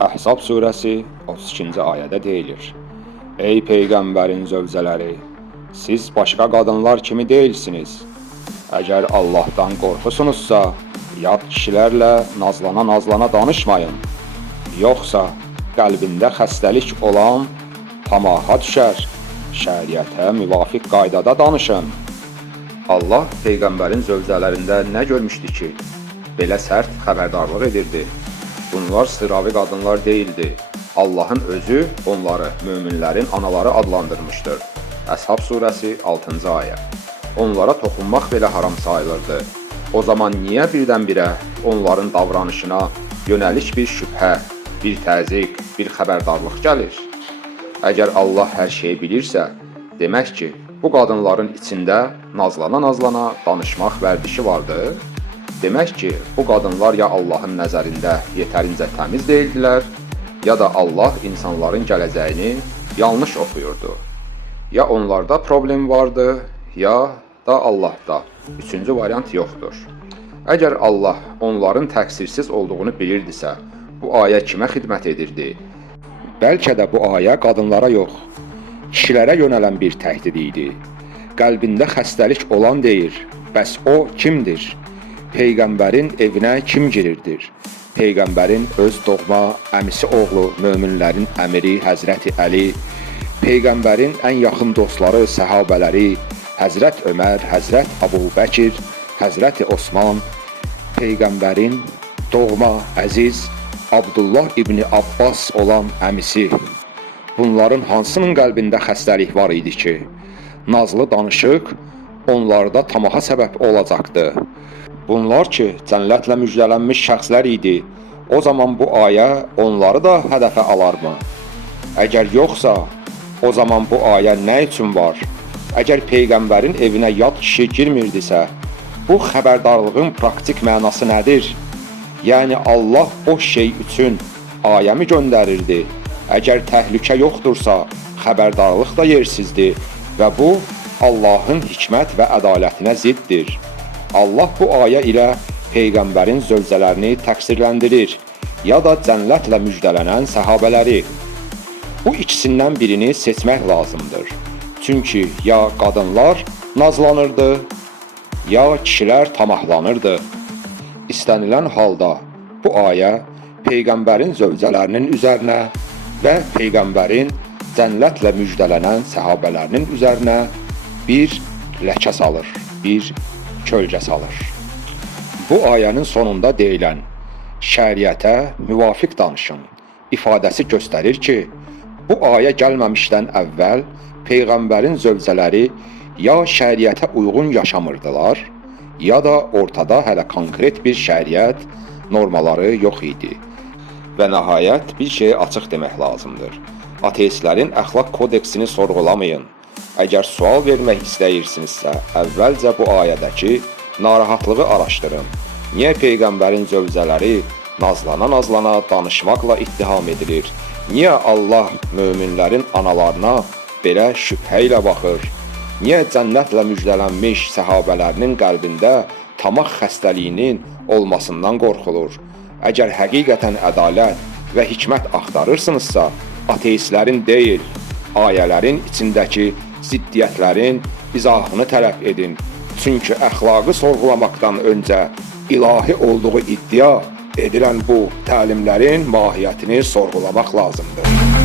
Əhzab surəsi 32-ci ayədə deyilir: Ey Peyğəmbərin zövcələri, siz başqa qadınlar kimi deyilsiniz. Əgər Allahdan qorxusunuzsa, yad kişilərlə nazlana danışmayın. Yoxsa qəlbində xəstəlik olan tamaha düşər, şəriətə müvafiq qaydada danışın. Allah Peyğəmbərin zövcələrində nə görmüşdü ki, belə sərt xəbərdarlıq edirdi? Bunlar sıravi qadınlar değildi. Allah'ın özü onları müminlərin anaları adlandırmışdır. Əshab surəsi 6-cı ayə. Onlara toxunmaq belə haram sayılırdı. O zaman niyə birdən-birə onların davranışına yönəlik bir şübhə, bir təzyiq, bir xəbərdarlıq gəlir? Əgər Allah hər şeyi bilirsə, demək ki, bu qadınların içində nazlana danışmaq vərdişi vardır. Demək ki, bu qadınlar ya Allahın nəzərində yetərincə təmiz deyildilər, ya da Allah insanların gələcəyini yanlış oxuyurdu. Ya onlarda problem vardı, ya da Allahda. Üçüncü variant yoxdur. Əgər Allah onların təqsirsiz olduğunu bilirdisə, bu ayə kimə xidmət edirdi? Bəlkə də bu ayə qadınlara yox, kişilərə yönələn bir təhdid idi. Qəlbində xəstəlik olan deyir, bəs o kimdir? Peyğəmbərin evinə kim girirdir? Peyğəmbərin öz doğma əmisi oğlu möminlərin əmiri Həzrəti Əli, Peyğəmbərin ən yaxın dostları, səhabələri Həzrət Ömər, Həzrət Əbubəkir, Həzrəti Osman, Peyğəmbərin doğma əziz Abdullah İbni Abbas olan əmisi. Bunların hansının qəlbində xəstəlik var idi ki, nazlı danışıq onlarda tamaha səbəb olacaqdı? Bunlar ki, cənnətlə müjdələnmiş şəxslər idi, o zaman bu ayə onları da hədəfə alarmı? Əgər yoxsa, o zaman bu ayə nə üçün var? Əgər Peyğəmbərin evinə yad kişi girmirdisə, bu xəbərdarlığın praktik mənası nədir? Yəni Allah o şey üçün ayəmi göndərirdi. Əgər təhlükə yoxdursa, xəbərdarlıq da yersizdir və bu Allahın hikmət və ədalətinə ziddir. Allah bu ayə ilə Peyğəmbərin zövcələrini təqsirləndirir, ya da cənnətlə müjdələnən səhabələri. Bu ikisindən birini seçmək lazımdır. Çünki ya qadınlar nazlanırdı, ya kişilər tamahlanırdı. İstənilən halda bu ayə Peyğəmbərin zövcələrinin üzərinə və Peyğəmbərin cənnətlə müjdələnən səhabələrinin üzərinə bir ləkə salır, bir kölgə salır. Bu ayənin sonunda deyilən şəriətə müvafiq danışın ifadəsi göstərir ki, bu ayə gəlməmişdən əvvəl Peyğəmbərin zövcələri ya şəriətə uyğun yaşamırdılar, ya da ortada hələ konkret bir şəriət normaları yox idi. Və nəhayət bir şey açıq demək lazımdır. Ateistlərin əxlaq kodeksini sorğulamayın. Əgər sual vermək istəyirsinizsə, əvvəlcə bu ayədəki narahatlığı araşdırın. Niyə Peyğəmbərin zövcələri nazlana danışmaqla ittiham edilir? Niyə Allah möminlərin analarına belə şübhə ilə baxır? Niyə cənnətlə müjdələnmiş səhabələrinin qəlbində tamah xəstəliyinin olmasından qorxulur? Əgər həqiqətən ədalət və hikmət axtarırsınızsa, ateistlərin deyil, ayələrin içindəki ziddiyyətlərin izahını tələb edin. Çünki əxlaqı sorğulamaqdan öncə ilahi olduğu iddia edilən bu təlimlərin mahiyyətini sorğulamaq lazımdır.